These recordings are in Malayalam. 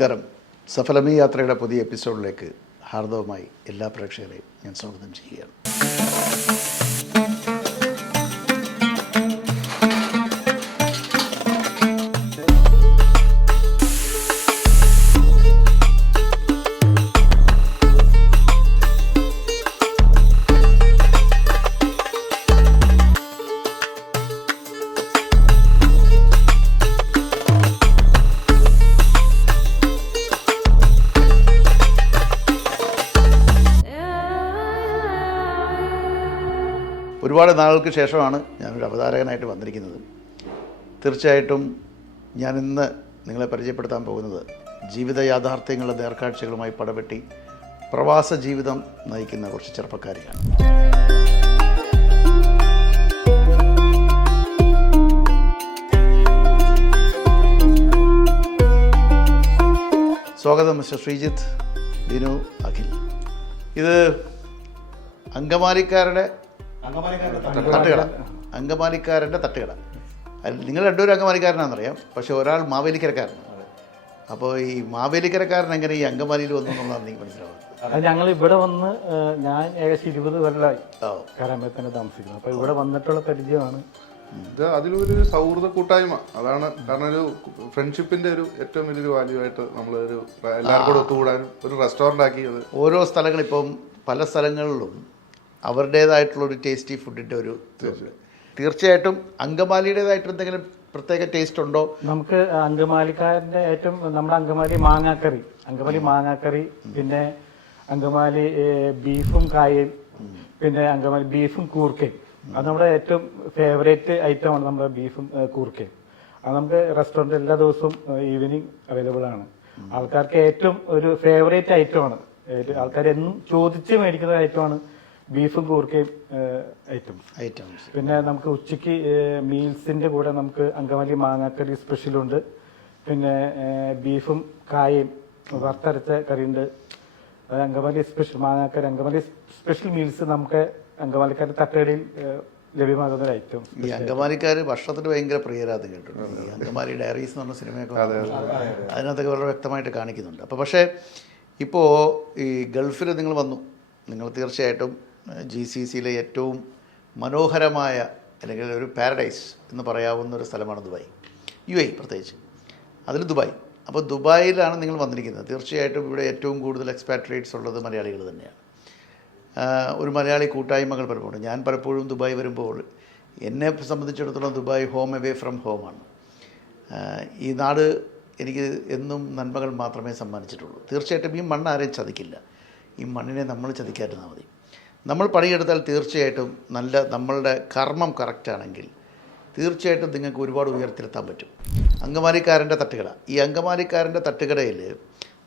നമസ്കാരം. സഫലമി യാത്രയുടെ പുതിയ എപ്പിസോഡിലേക്ക് ഹാർദവമായി എല്ലാ പ്രേക്ഷകരെയും ഞാൻ സ്വാഗതം ചെയ്യുകയാണ്. ഒരുപാട് നാളുകൾക്ക് ശേഷമാണ് ഞാനൊരു അവതാരകനായിട്ട് വന്നിരിക്കുന്നത്. തീർച്ചയായിട്ടും ഞാൻ ഇന്ന് നിങ്ങളെ പരിചയപ്പെടുത്താൻ പോകുന്നത് ജീവിത യാഥാർത്ഥ്യങ്ങളുടെ നേർക്കാഴ്ചകളുമായി പടപെട്ടി പ്രവാസ ജീവിതം നയിക്കുന്ന കുറച്ച് ചെറുപ്പക്കാരെയാണ്. സ്വാഗതം മിസ്റ്റർ ശ്രീജിത്ത് ദിനു അഖിൽ. ഇത് അങ്കമാലിക്കാരുടെ തട്ടുകട. അങ്കമാലിക്കാരന്റെ തട്ടുകട. നിങ്ങൾ രണ്ടുപേരും അങ്കമാലിക്കാരനാണെന്നറിയാം പക്ഷെ ഒരാൾ മാവേലിക്കരക്കാരനാണ് അപ്പോൾ ഈ മാവേലിക്കരക്കാരൻ എങ്ങനെ ഈ അങ്കമാലിയിൽ വന്നു എന്നുള്ളതാണ് എനിക്ക് മനസ്സിലാവുന്നത്. ഞങ്ങൾ ഇവിടെ വന്ന് ഞാൻ ഏകദേശം ഇരുപത് കൊല്ലമായി ഓ. കാരാമ്പേ തന്നെ താമസിക്കുന്നത് അപ്പോൾ ഇവിടെ വന്നിട്ടുള്ള പരിചയമാണ്. ഇത് അതിലൊരു സൗഹൃദ കൂട്ടായ്മ. അതാണ് കാരണം ഒരു ഫ്രണ്ട്ഷിപ്പിന്റെ ഒരു ഏറ്റവും വലിയൊരു വാല്യൂ ആയിട്ട് നമ്മൾ ഒരു എല്ലാവർക്കും കൂടെ ഒത്തുകൂടാനും ഒരു റെസ്റ്റോറന്റ് ആക്കിയത് ഓരോ സ്ഥലങ്ങളിപ്പം പല സ്ഥലങ്ങളിലും അവരുടേതായിട്ടുള്ളൊരു ടേസ്റ്റി ഫുഡിന്റെ ഒരു ഇതുണ്ട് തീർച്ചയായിട്ടും അങ്കമാലിയുടേതായിട്ട് എന്തെങ്കിലും പ്രത്യേക ടേസ്റ്റ് ഉണ്ടോ? നമുക്ക് അങ്കമാലിക്കാരന്റെ ഏറ്റവും നമ്മുടെ അങ്കമാലി മാങ്ങാക്കറി അങ്കമാലി മാങ്ങാക്കറി പിന്നെ അങ്കമാലി ബീഫും കായയും പിന്നെ അങ്കമാലി ബീഫും കൂർക്കയും. അത് നമ്മുടെ ഏറ്റവും ഫേവറേറ്റ് ആണ് നമ്മുടെ ബീഫും കൂർക്കയും. അത് നമുക്ക് റെസ്റ്റോറന്റ് എല്ലാ ദിവസവും ഈവനിങ് അവൈലബിൾ ആണ്. ആൾക്കാർക്ക് ഏറ്റവും ഒരു ഫേവറേറ്റ് ഐറ്റമാണ് ആൾക്കാർ എന്നും ചോദിച്ച് മേടിക്കുന്ന ഐറ്റമാണ് ബീഫും കൂർക്കയും ഐറ്റംസ് ഐറ്റംസ്. പിന്നെ നമുക്ക് ഉച്ചയ്ക്ക് മീൽസിന്റെ കൂടെ നമുക്ക് അങ്കമാലി മാങ്ങാക്കറി സ്പെഷ്യലുണ്ട്. പിന്നെ ബീഫും കായയും വറുത്തരച്ച കറിയുണ്ട്. അത് അങ്കമാലി സ്പെഷ്യൽ മാങ്ങാക്കറി അങ്കമാലി സ്പെഷ്യൽ മീൽസ് നമുക്ക് അങ്കമാലിക്കാരുടെ തട്ടടിയിൽ ലഭ്യമാകുന്ന ഒരു ഐറ്റം. ഈ അങ്കമാലിക്കാർ ഭക്ഷണത്തിന് ഭയങ്കര പ്രിയരാത് കേട്ടിട്ടുണ്ട്. ഈ അങ്കമാലി ഡയറീസ് എന്ന് പറഞ്ഞ സിനിമയൊക്കെ അതിനകത്തൊക്കെ വളരെ വ്യക്തമായിട്ട് കാണിക്കുന്നുണ്ട്. അപ്പോൾ പക്ഷേ ഇപ്പോൾ ഈ ഗൾഫിൽ നിങ്ങൾ വന്നു. നിങ്ങൾ തീർച്ചയായിട്ടും ജി സി സിയിലെ ഏറ്റവും മനോഹരമായ അല്ലെങ്കിൽ ഒരു പാരഡൈസ് എന്ന് പറയാവുന്ന ഒരു സ്ഥലമാണ് ദുബായ്. യു എ പ്രത്യേകിച്ച്. അതിൽ ദുബായ്. അപ്പോൾ ദുബായിലാണ് നിങ്ങൾ വന്നിരിക്കുന്നത്. തീർച്ചയായിട്ടും ഇവിടെ ഏറ്റവും കൂടുതൽ എക്സ്പാട്രേറ്റ്സ് ഉള്ളത് മലയാളികൾ തന്നെയാണ്. ഒരു മലയാളി കൂട്ടായ്മകൾ പലപ്പോഴും ഞാൻ പലപ്പോഴും ദുബായ് വരുമ്പോൾ എന്നെ സംബന്ധിച്ചിടത്തോളം ദുബായ് ഹോം എവേ ഫ്രം ഹോമാണ് ഈ നാട് എനിക്ക് എന്നും നന്മകൾ മാത്രമേ സമ്മാനിച്ചിട്ടുള്ളൂ. തീർച്ചയായിട്ടും ഈ മണ്ണ് ആരെയും ചതിക്കില്ല. ഈ മണ്ണിനെ നമ്മൾ ചതിക്കാതിരുന്നാൽ മതി. നമ്മൾ പണിയെടുത്താൽ തീർച്ചയായിട്ടും നല്ല നമ്മളുടെ കർമ്മം കറക്റ്റാണെങ്കിൽ തീർച്ചയായിട്ടും നിങ്ങൾക്ക് ഒരുപാട് ഉയർത്തിലെത്താൻ പറ്റും. അങ്കമാലിക്കാരന്റെ തട്ടുകട. ഈ അങ്കമാലിക്കാരന്റെ തട്ടുകടയിൽ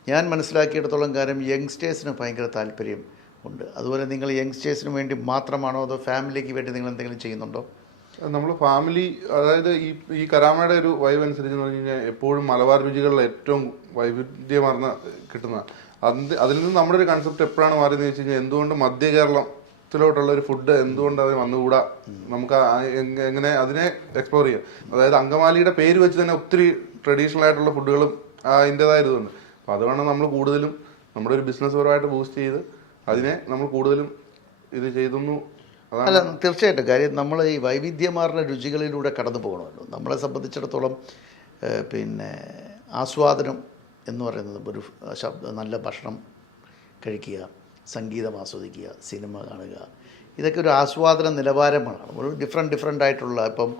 ഞാൻ മനസ്സിലാക്കിയിടത്തോളം കാര്യം യങ്സ്റ്റേഴ്സിന് ഭയങ്കര താല്പര്യം ഉണ്ട്. അതുപോലെ നിങ്ങൾ യങ്സ്റ്റേഴ്സിന് വേണ്ടി മാത്രമാണോ അതോ ഫാമിലിക്ക് വേണ്ടി നിങ്ങൾ എന്തെങ്കിലും ചെയ്യുന്നുണ്ടോ? നമ്മൾ ഫാമിലി അതായത് ഈ ഈ കരാമയുടെ ഒരു വൈബ് അനുസരിച്ച് എന്ന് പറഞ്ഞു കഴിഞ്ഞാൽ എപ്പോഴും മലബാർ രുചികളിൽ ഏറ്റവും വൈവിധ്യമാർന്ന കിട്ടുന്ന അതിന് അതിൽ നിന്ന് നമ്മുടെ ഒരു കൺസെപ്റ്റ് എപ്പോഴാണ് മാറിയെന്ന് വെച്ച് കഴിഞ്ഞാൽ എന്തുകൊണ്ട് മധ്യ കേരളത്തിലോട്ടുള്ള ഒരു ഫുഡ് എന്തുകൊണ്ട് അത് വന്നുകൂടാ? നമുക്ക് എങ്ങനെ അതിനെ എക്സ്പ്ലോർ ചെയ്യാം. അതായത് അങ്കമാലിയുടെ പേര് വെച്ച് തന്നെ ഒത്തിരി ട്രഡീഷണൽ ആയിട്ടുള്ള ഫുഡുകളും അതിന്റെതായ ഇതുണ്ട് അപ്പോൾ അതുകൊണ്ട് നമ്മൾ കൂടുതലും നമ്മുടെ ഒരു ബിസിനസ് പരമായിട്ട് ബൂസ്റ്റ് ചെയ്ത് അതിനെ നമ്മൾ കൂടുതലും ഇത് ചെയ്തു അല്ല തീർച്ചയായിട്ടും. കാര്യം നമ്മൾ ഈ വൈവിധ്യമാർന്ന രുചികളിലൂടെ കടന്നു പോകണമല്ലോ. നമ്മളെ സംബന്ധിച്ചിടത്തോളം പിന്നെ ആസ്വാദനം എന്ന് പറയുന്നത് ഒരു ശബ്ദ നല്ല ഭക്ഷണം കഴിക്കുക സംഗീതം ആസ്വദിക്കുക സിനിമ കാണുക. ഇതൊക്കെ ഒരു ആസ്വാദന നിലവാരമാണ്. ഒരു ഡിഫറെന്റ് ഡിഫറെന്റ് ആയിട്ടുള്ള ഇപ്പം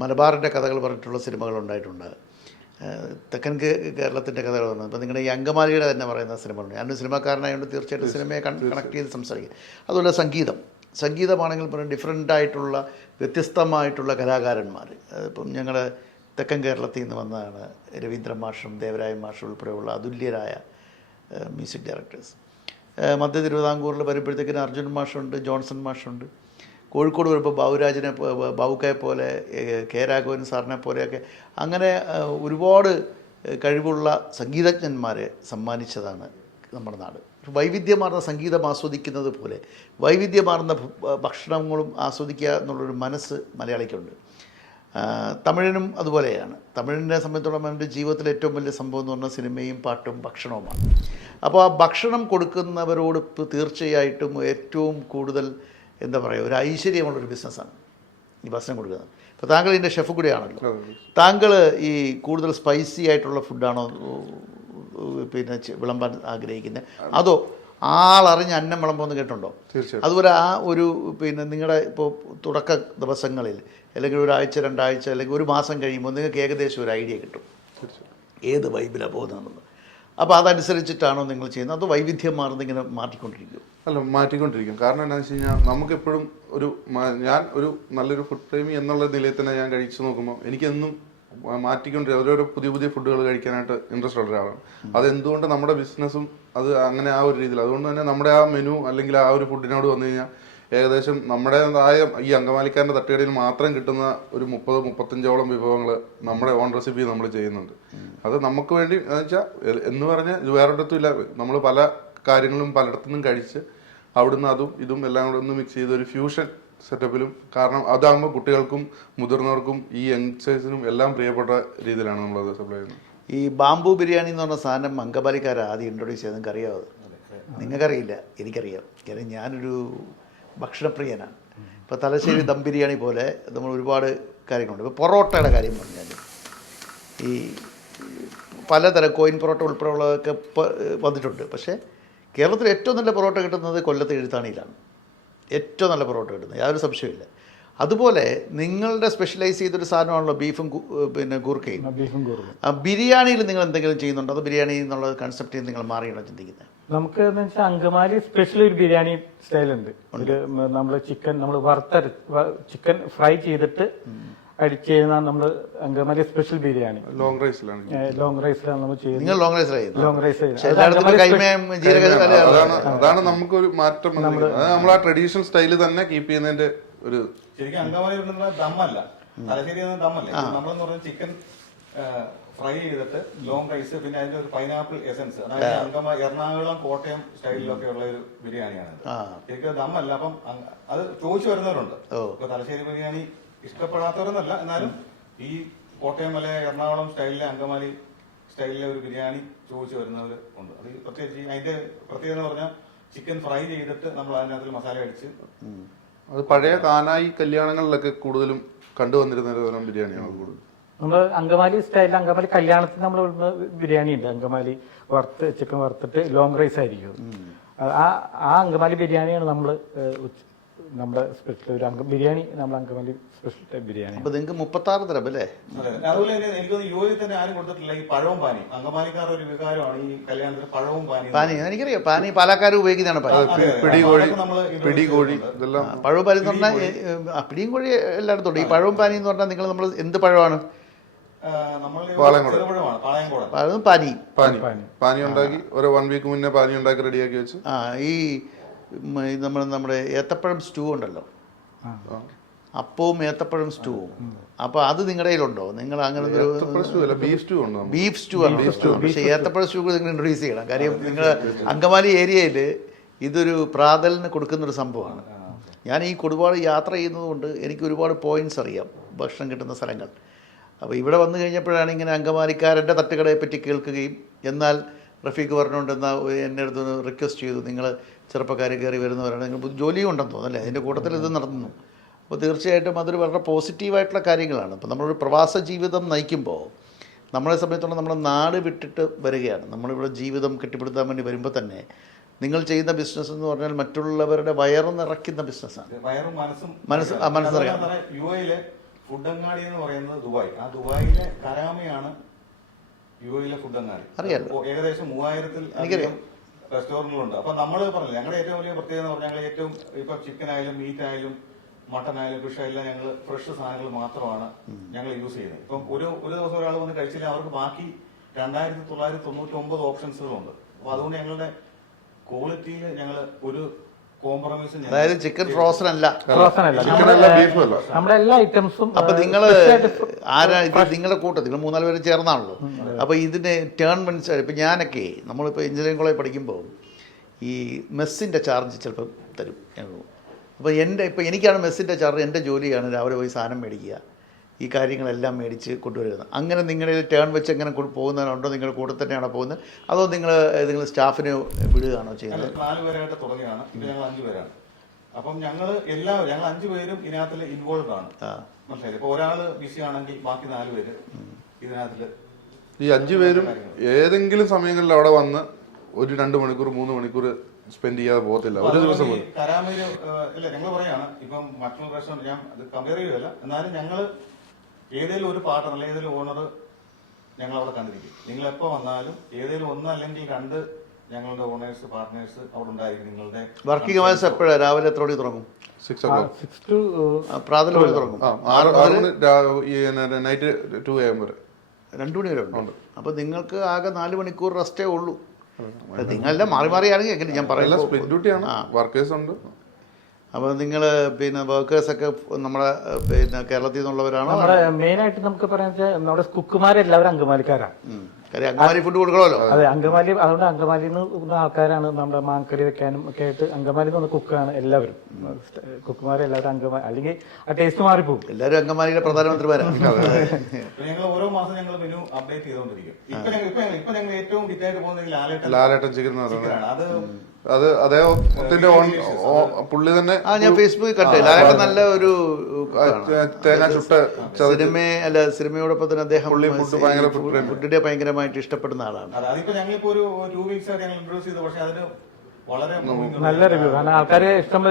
മലബാറിന്റെ കഥകൾ പറഞ്ഞിട്ടുള്ള സിനിമകൾ ഉണ്ടായിട്ടുണ്ട്. തെക്കൻ കേരളത്തിന്റെ കഥകൾ പറഞ്ഞു ഇപ്പം നിങ്ങളുടെ ഈ അങ്കമാലിയുടെ തന്നെ പറയുന്ന സിനിമകളുണ്ട്. ഞാനൊരു സിനിമക്കാരനായതുകൊണ്ട് തീർച്ചയായിട്ടും സിനിമയെ കണക്ട് ചെയ്ത് സംസാരിക്കുക അതുപോലെ സംഗീതം. സംഗീതമാണെങ്കിൽ പറയും ഡിഫറെന്റ് ആയിട്ടുള്ള വ്യത്യസ്തമായിട്ടുള്ള കലാകാരന്മാർ ഇപ്പം ഞങ്ങൾ തെക്കൻ കേരളത്തിൽ നിന്ന് വന്നതാണ് രവീന്ദ്രൻ മാഷും ദേവരായ മാഷും ഉൾപ്പെടെയുള്ള അതുല്യരായ മ്യൂസിക് ഡയറക്ടേഴ്സ്. മധ്യ തിരുവിതാംകൂറിൽ വരുമ്പോഴത്തേക്കിന് അർജുൻ മാഷുണ്ട് ജോൺസൺ മാഷുണ്ട്. കോഴിക്കോട് വരുമ്പോൾ ബാബുരാജിനെ ബാബുക്കയെ പോലെ കെ. രാഘവൻ സാറിനെ പോലെയൊക്കെ അങ്ങനെ ഒരുപാട് കഴിവുള്ള സംഗീതജ്ഞന്മാരെ സമ്മാനിച്ചതാണ് നമ്മുടെ നാട്. വൈവിധ്യമാർന്ന സംഗീതം ആസ്വദിക്കുന്നത് പോലെ വൈവിധ്യമാർന്ന ഭക്ഷണങ്ങളും ആസ്വദിക്കുക എന്നുള്ളൊരു മനസ്സ് മലയാളിക്കുണ്ട്. തമിഴിനും അതുപോലെയാണ്. തമിഴിനെ സംബന്ധിച്ചോളം അവന്റെ ജീവിതത്തിലെ ഏറ്റവും വലിയ സംഭവം എന്ന് പറഞ്ഞാൽ സിനിമയും പാട്ടും ഭക്ഷണവുമാണ്. അപ്പോൾ ആ ഭക്ഷണം കൊടുക്കുന്നവരോട് തീർച്ചയായിട്ടും ഏറ്റവും കൂടുതൽ എന്താ പറയുക ഒരു ഐശ്വര്യമുള്ളൊരു ബിസിനസ്സാണ് ഈ ഭക്ഷണം കൊടുക്കുന്നത്. ഇപ്പോൾ താങ്കൾ ഇതിന്റെ ഷെഫ് കൂടിയാണല്ലോ. താങ്കൾ ഈ കൂടുതൽ സ്പൈസി ആയിട്ടുള്ള ഫുഡാണോ പിന്നെ വിളമ്പാൻ ആഗ്രഹിക്കുന്നത്? അതോ ആളറിഞ്ഞ് അന്നം വിളമ്പോന്ന് കേട്ടുണ്ടോ തീർച്ചയായിട്ടും. അതുപോലെ ആ ഒരു പിന്നെ നിങ്ങളുടെ ഇപ്പോൾ തുടക്ക ദിവസങ്ങളിൽ അല്ലെങ്കിൽ ഒരാഴ്ച രണ്ടാഴ്ച അല്ലെങ്കിൽ ഒരു മാസം കഴിയുമ്പോൾ നിങ്ങൾക്ക് ഏകദേശം ഒരു ഐഡിയ കിട്ടും. ഏത് വൈബിലാണ് പോകുന്നതെന്ന് അപ്പോൾ അതനുസരിച്ചിട്ടാണോ നിങ്ങൾ ചെയ്യുന്നത്? അത് വൈവിധ്യം മാറുന്ന ഇങ്ങനെ മാറ്റിക്കൊണ്ടിരിക്കും അല്ല മാറ്റിക്കൊണ്ടിരിക്കും. കാരണം എന്താണെന്ന് വെച്ച് കഴിഞ്ഞാൽ നമുക്കെപ്പോഴും ഒരു ഞാൻ ഒരു നല്ലൊരു ഫുഡ് പ്രേമി എന്നുള്ള നിലയിൽ തന്നെ ഞാൻ കഴിച്ചു നോക്കുമ്പോൾ എനിക്കെന്നും മാറ്റിക്കൊണ്ടിരിക്കും ഓരോരോ പുതിയ പുതിയ ഫുഡുകൾ കഴിക്കാനായിട്ട് ഇൻട്രസ്റ്റ് ഉള്ള ഒരാളാണ്. അതെന്തുകൊണ്ട് നമ്മുടെ ബിസിനസ്സും അത് അങ്ങനെ ആ ഒരു രീതിയിൽ. അതുകൊണ്ട് തന്നെ നമ്മുടെ ആ മെനു അല്ലെങ്കിൽ ആ ഒരു ഫുഡിനോട് വന്നു കഴിഞ്ഞാൽ ഏകദേശം നമ്മുടേതായ ഈ അങ്കമാലിക്കാരന്റെ തട്ടുകടയിൽ മാത്രം കിട്ടുന്ന ഒരു മുപ്പത് മുപ്പത്തഞ്ചോളം വിഭവങ്ങൾ നമ്മുടെ ഓൺ റെസിപ്പി നമ്മൾ ചെയ്യുന്നുണ്ട്. അത് നമുക്ക് വേണ്ടി എന്ന് വെച്ചാൽ എന്ന് പറഞ്ഞാൽ ഇത് വേറൊരിടത്തും ഇല്ല. നമ്മൾ പല കാര്യങ്ങളും പലയിടത്തുനിന്നും കഴിച്ച് അവിടുന്ന് അതും ഇതും എല്ലാം കൂടെ ഒന്ന് മിക്സ് ചെയ്ത് ഒരു ഫ്യൂഷൻ സെറ്റപ്പിലും കാരണം അതാകുമ്പോൾ കുട്ടികൾക്കും മുതിർന്നവർക്കും ഈ യങ്സ്റ്റേഴ്സിനും എല്ലാം പ്രിയപ്പെട്ട രീതിയിലാണ് നമ്മളത് സപ്ലൈ ചെയ്യുന്നത്. ഈ ബാംബു ബിരിയാണി എന്ന് പറഞ്ഞ സാധനം അങ്കമാലിക്കാരാണ് ആദ്യം ഇൻട്രൊഡ്യൂസ് ചെയ്ത് നിങ്ങൾക്ക് അറിയാമോ അത്. നിങ്ങൾക്കറിയില്ല. എനിക്കറിയാം. കാരണം ഞാനൊരു ഭക്ഷണപ്രിയനാണ്. ഇപ്പോൾ തലശ്ശേരി ദം ബിരിയാണി പോലെ നമ്മൾ ഒരുപാട് കാര്യങ്ങളുണ്ട്. ഇപ്പോൾ പൊറോട്ടയുടെ കാര്യം പറഞ്ഞാൽ ഈ പലതരം കോയിൻ പൊറോട്ട ഉൾപ്പെടെയുള്ളതൊക്കെ വന്നിട്ടുണ്ട്. പക്ഷേ കേരളത്തിൽ ഏറ്റവും നല്ല പൊറോട്ട കിട്ടുന്നത് കൊല്ലത്ത് എഴുത്താണിയിലാണ്. ഏറ്റവും നല്ല പൊറോട്ട കിട്ടുന്നത്. യാതൊരു സംശയമില്ല അതുപോലെ നിങ്ങളുടെ സ്പെഷ്യലൈസ് ചെയ്തൊരു സാധനമാണല്ലോ ബീഫും പിന്നെ ഗൂർക്കയും. ബീഫും ബിരിയാണിയിൽ നിങ്ങൾ എന്തെങ്കിലും ചെയ്യുന്നുണ്ടോ? അത് ബിരിയാണി എന്നുള്ള കൺസെപ്റ്റ് നിങ്ങൾ മാറിയാണോ ചിന്തിക്കുന്നത്? നമുക്ക് എന്ന് വെച്ചാൽ അങ്കമാലി സ്പെഷ്യൽ ഒരു ബിരിയാണി സ്റ്റൈൽ ഉണ്ട്. ഒരു നമ്മൾ ചിക്കൻ നമ്മൾ വറുത്ത ചിക്കൻ ഫ്രൈ ചെയ്തിട്ട് അടിച്ച് ചെയ്യുന്ന നമ്മൾ അങ്കമാലി സ്പെഷ്യൽ ബിരിയാണി. ലോങ് റൈസിലാണ് ലോങ് റൈസിലാണ് നമ്മൾ ചെയ്യുന്നത്. നിങ്ങൾ ലോങ് റൈസ് ലോങ് റൈസ് അതാണ് നമുക്ക് ഒരു മാറ്റം നമ്മൾ ആ ട്രഡീഷണൽ സ്റ്റൈൽ തന്നെ കീപ്പ് ചെയ്യുന്നതിന്റെ ഒരു ശരിക്കും അങ്കമാലി ദമ്മല്ല. തലശ്ശേരി ദമ്മല്ല. നമ്മളെന്ന് പറഞ്ഞ ചിക്കൻ ഫ്രൈ ചെയ്തിട്ട് ലോങ് റൈസ് പിന്നെ അതിന്റെ ഒരു പൈനാപ്പിൾ എസൻസ് അതായത് അങ്കമാലി എറണാകുളം കോട്ടയം സ്റ്റൈലിലൊക്കെ ഉള്ള ഒരു ബിരിയാണിയാണ് ശരിക്കും ദമ്മല്ല. അപ്പം അത് ചോദിച്ചു വരുന്നവരുണ്ട്. ഇപ്പൊ തലശ്ശേരി ബിരിയാണി ഇഷ്ടപ്പെടാത്തവരെന്നല്ല. എന്നാലും ഈ കോട്ടയം അല്ലെ എറണാകുളം സ്റ്റൈലിലെ അങ്കമാലി സ്റ്റൈലിലെ ഒരു ബിരിയാണി ചോദിച്ചു വരുന്നവർ ഉണ്ട്. അത് പ്രത്യേകിച്ച് അതിന്റെ പ്രത്യേകത എന്ന് പറഞ്ഞാൽ ചിക്കൻ ഫ്രൈ ചെയ്തിട്ട് നമ്മൾ അതിനകത്ത് മസാല അടിച്ച് അത് പഴയ കാനായി കല്യാണങ്ങളിലൊക്കെ കൂടുതലും കണ്ടുവന്നിരുന്ന ഒരു തരം ബിരിയാണിയാണ് കൂടുതലും. കൂടുതൽ നമ്മൾ അങ്കമാലി സ്റ്റൈലിൽ അങ്കമാലി കല്യാണത്തിന് നമ്മൾ ഇടുന്ന ബിരിയാണി ഉണ്ട്. അങ്കമാലി വറുത്ത് ചിക്കൻ വറുത്തിട്ട് ലോങ് റൈസ് ആയിരിക്കും. ആ ആ അങ്കമാലി ബിരിയാണിയാണ് നമ്മൾ നമ്മുടെ സ്പെഷ്യൽ ഒരു അംഗം ബിരിയാണി നമ്മൾ അങ്കമാലി സ്പെഷ്യൽ ടൈപ്പ് ബിരിയാണി. അപ്പൊ നിങ്ങൾക്ക് മുപ്പത്താറ് തരം അല്ലേ? അതെ. അതുപോലെ തന്നെ എനിക്ക് തോന്നുന്നു യു തന്നെ ആരും കൊടുത്തിട്ടില്ല. ഈ പഴവും പാനി അങ്കമാലിക്കാരുടെ ഒരു വികാരമാണ് ഈ കല്യാണത്തിൽ പഴവും പാനി പാനി എനിക്കറിയാം. പാനി പാലക്കാർ ഉപയോഗിക്കുന്നതാണ്. പിടികോഴി പിടികോഴി ഇതെല്ലാം പഴവും പാനി എന്ന് പറഞ്ഞാൽ പിടിയും കോഴി എല്ലായിടത്തും ഉണ്ട്. ഈ പഴവും പാനി എന്ന് പറഞ്ഞാൽ നിങ്ങൾ നമ്മൾ എന്ത് പഴമാണ്? പാനി പാനി. പാനി ഉണ്ടാക്കി ഒരു വൺ വീക്ക് മുന്നേ പാനി ഉണ്ടാക്കി റെഡിയാക്കി വെച്ച്. ആ ഈ നമ്മൾ നമ്മുടെ ഏത്തപ്പഴം സ്റ്റൂ ഉണ്ടല്ലോ. അപ്പവും ഏത്തപ്പഴം സ്റ്റൂവും. അപ്പോൾ അത് നിങ്ങളുടെ കയ്യിലുണ്ടോ? നിങ്ങൾ അങ്ങനെ ഒരു ഏത്തപ്പഴ സ്റ്റൂ ബീഫ് സ്റ്റൂ ഉണ്ട് ബീഫ് സ്റ്റൂ ആണ്. പക്ഷേ ഏത്തപ്പഴം സ്റ്റൂ കൂടി നിങ്ങൾ ഇൻട്രൊഡ്യൂസ് ചെയ്യണം. കാര്യം നിങ്ങൾ അങ്കമാലി ഏരിയയിൽ ഇതൊരു പ്രാതലിന് കൊടുക്കുന്ന ഒരു സംഭവമാണ് ഞാൻ ഈ ഒരുപാട് യാത്ര ചെയ്യുന്നത് കൊണ്ട് എനിക്ക് ഒരുപാട് പോയിന്റ്സ് അറിയാം ഭക്ഷണം കിട്ടുന്ന സ്ഥലങ്ങൾ. അപ്പോൾ ഇവിടെ വന്നു കഴിഞ്ഞപ്പോഴാണ് ഇങ്ങനെ അങ്കമാലിക്കാരന്റെ തട്ടുകടയെ പറ്റി കേൾക്കുകയും എന്നാൽ റഫീഖ് പറഞ്ഞുകൊണ്ട് എന്നാൽ എന്റെ അടുത്ത് റിക്വസ്റ്റ് ചെയ്തു. നിങ്ങൾ ചെറുപ്പക്കാർ കയറി വരുന്നവരാണ്. നിങ്ങൾ ജോലിയും ഉണ്ടെന്ന് തോന്നുന്നു അതിന്റെ കൂട്ടത്തിൽ ഇത് നടത്തുന്നു. അപ്പോൾ തീർച്ചയായിട്ടും അതൊരു വളരെ പോസിറ്റീവായിട്ടുള്ള കാര്യങ്ങളാണ്. അപ്പോൾ നമ്മളൊരു പ്രവാസ ജീവിതം നയിക്കുമ്പോൾ നമ്മളെ സംബന്ധിച്ചിടത്തോളം നമ്മുടെ നാട് വിട്ടിട്ട് വരികയാണ്. നമ്മളിവിടെ ജീവിതം കെട്ടിപ്പടുത്താൻ വേണ്ടി വരുമ്പോൾ തന്നെ നിങ്ങൾ ചെയ്യുന്ന ബിസിനസ് എന്ന് പറഞ്ഞാൽ മറ്റുള്ളവരുടെ വയറ് നിറയ്ക്കുന്ന ബിസിനസ്സാണ്. മനസ്സും മനസ്സ്. യു എയിലെ ഫുഡങ്ങാടി എന്ന് പറയുന്നത് ദുബായ്. ആ ദുബായിലെ കരാമയാണ് യു എയിലെ ഫുഡങ്ങാടി അറിയാലോ. ഏകദേശം മൂവായിരത്തിൽ എനിക്കറിയാം. റെസ്റ്റോറന്റുകളുണ്ട് അപ്പൊ നമ്മൾ പറഞ്ഞില്ല ഞങ്ങളുടെ ഏറ്റവും വലിയ പ്രത്യേകത എന്ന് പറഞ്ഞാൽ ഞങ്ങൾ ഏറ്റവും ഇപ്പൊ ചിക്കൻ ആയാലും മീറ്റ് ആയാലും മട്ടൺ ആയാലും ഫിഷ് ആയാലും ഞങ്ങൾ ഫ്രഷ് സാധനങ്ങൾ മാത്രമാണ് ഞങ്ങൾ യൂസ് ചെയ്യുന്നത്. ഇപ്പം ഒരു ഒരു ദിവസം ഒരാൾ വന്ന് കഴിച്ചില്ല അവർക്ക് ബാക്കി രണ്ടായിരത്തി തൊള്ളായിരത്തി തൊണ്ണൂറ്റി ഒമ്പത് ഓപ്ഷൻസുകളുണ്ട്. അപ്പൊ അതുകൊണ്ട് ഞങ്ങളുടെ ക്വാളിറ്റിയിൽ ഞങ്ങൾ ഒരു കോംപ്രമൈസും അതായത് ചിക്കൻ ഫ്രോസൺ അല്ല. ഫ്രോസൺ അല്ല. ചിക്കൻ നമ്മുടെ, അല്ല ബീഫും അല്ല. നമ്മുടെ എല്ലാ ഐറ്റംസും അപ്പൊ നിങ്ങൾ ആരാ ഇത് നിങ്ങളുടെ കൂട്ടത്തിൽ നിങ്ങൾ മൂന്നാൽ പേര് ചേർന്നാണല്ലോ. അപ്പൊ ഇതിന് ടേൺ മനസ്സിലായി ഇപ്പൊ ഞാനൊക്കെ നമ്മളിപ്പോൾ എഞ്ചിനീയറിംഗ് കോളേജ് പഠിക്കുമ്പോൾ ഈ മെസ്സിന്റെ ചാർജ് ചിലപ്പോൾ തരും. അപ്പൊ അപ്പോൾ എന്റെ ഇപ്പോൾ എനിക്കാണ് മെസ്സിന്റെ ചാർജ് എന്റെ ജോലിയാണ് രാവിലെ പോയി സാധനം മേടിക്കുക. ഈ കാര്യങ്ങളെല്ലാം മേടിച്ച് കൊണ്ടുവരുന്നത്. അങ്ങനെ നിങ്ങളിൽ ടേൺ വെച്ച് എങ്ങനെ പോകുന്നതിനുണ്ടോ നിങ്ങൾ കൂടെ തന്നെയാണോ പോകുന്നത്? അതോ നിങ്ങൾ നിങ്ങൾ സ്റ്റാഫിന് വിടുകയാണോ ചെയ്യുന്നത്? നാല് പേരായിട്ട് തുടങ്ങിയാണ് ഇപ്പൊ ഞങ്ങൾ അഞ്ചു പേരാണ്. അപ്പം ഞങ്ങൾ എല്ലാവരും ഞങ്ങൾ അഞ്ചു പേരും ഇതിനകത്തിൽ ഇൻവോൾവ് ആണ്. മനസ്സിലായി ഇപ്പൊ ഒരാൾ ബിസി ആണെങ്കിൽ ബാക്കി നാല് പേര് ഇതിനകത്തിൽ ഈ അഞ്ചു പേരും ഏതെങ്കിലും സമയങ്ങളിൽ അവിടെ വന്ന് ഒരു രണ്ട് മണിക്കൂർ മൂന്ന് മണിക്കൂർ സ്പെൻഡ് ചെയ്യാതെ പോകത്തില്ല. ഒരു ദിവസം പോലും. കരാമയിൽ ഇല്ല ഞങ്ങൾ പറയാണ് ഇപ്പം മറ്റുള്ള പ്രശ്നം ഞാൻ കമ്പയർ ചെയ്യുകയല്ല എന്നാലും ഞങ്ങൾ ഏതെങ്കിലും ഒരു പാർട്ണർ അല്ലെങ്കിൽ ഏതെങ്കിലും ഓണർ ഞങ്ങൾ അവിടെ കണ്ടിരിക്കും. നിങ്ങൾ എപ്പോ വന്നാലും ഏതെങ്കിലും ഒന്ന് അല്ലെങ്കിൽ രണ്ട് ഞങ്ങളുടെ ഓണേഴ്സ് പാർട്ട്നേഴ്സ് അവിടെ ഉണ്ടായിരിക്കും നിങ്ങളുടെ വർക്കിംഗ് അവേഴ്സ് എപ്പോഴാണ് രാവിലെ എത്ര മണി തുടങ്ങും? സിക്സ് ഓ ക്ലോക്ക് പ്രാതൽ തുടങ്ങും. ആറ് മണി നൈറ്റ് ടു എ എം വരെ. രണ്ടു മണി വരെ ഉണ്ട്. അപ്പോൾ നിങ്ങൾക്ക് ആകെ നാല് മണിക്കൂർ റെസ്റ്റേ ഉള്ളൂ. നിങ്ങളെല്ലാം മാറി മാറിയാണെങ്കിൽ എങ്ങനെ? ഞാൻ പറയുന്നത് സ്പ്ലിറ്റ് ഡ്യൂട്ടിയാണ്. വർക്കേഴ്സ് ഉണ്ട്. അപ്പോൾ നിങ്ങൾ പിന്നെ വർക്കേഴ്സൊക്കെ നമ്മുടെ പിന്നെ കേരളത്തിൽ നിന്നുള്ളവരാണോ? നമ്മുടെ മെയിൻ ആയിട്ട് നമുക്ക് പറയാൻ വെച്ചാൽ നമ്മുടെ കുക്കുമാരെല്ലാവരും അങ്കമാലിക്കാരാണ്. കാര്യം അങ്കമാലി ഫുഡ് കൊടുക്കണമല്ലോ? അതെ അങ്കമാലി അതുകൊണ്ട് അങ്കമാലിയിൽ നിന്ന് ആൾക്കാരാണ് നമ്മുടെ മാങ്കറി വെക്കാനും ഒക്കെ ആയിട്ട് അങ്കമാലിയിൽ നിന്ന് കുക്കാണ് എല്ലാവരും. കുക്കുമാരെ എല്ലാവരും അങ്കമാലി അല്ലെങ്കിൽ ആ ടേസ്റ്റ് മാറിപ്പോകും എല്ലാവരും അങ്കമാലിയുടെ പ്രധാനമന്ത്രിമാരാണ്. ഞങ്ങൾ ഓരോ മാസം ഞങ്ങൾ മെനു അപ്ഡേറ്റ് ചെയ്തുകൊണ്ടിരിക്കും ഇപ്പൊ ഞങ്ങൾ ഇപ്പൊ ഞങ്ങൾ ഏറ്റവും ഡിറ്റായിട്ട് ലാലേട്ടൻ ചിക്കൻ അത് അത് അദ്ദേഹത്തിന്റെ ഓൺ പുള്ളി തന്നെ ആ ഞാൻ ഫേസ്ബുക്കിൽ കണ്ടു. ലാലേട്ടൻ നല്ല ഒരു തേങ്ങ ചുട്ട സിനിമ അല്ല സിനിമയോടൊപ്പം തന്നെ അദ്ദേഹം. ഫുഡിനെ ഭയങ്കരമായിട്ട് ഇഷ്ടപ്പെടുന്ന ആളാണ്. അതെ അതിപ്പോ ഞങ്ങളിപ്പോ ഒരു ടു വീക്സ് ആയിട്ട് ഞങ്ങൾ ചെയ്തു. പക്ഷെ അതിന് വളരെ നല്ല റിവ്യൂ കാരണം ആൾക്കാർ ഇഷ്ടം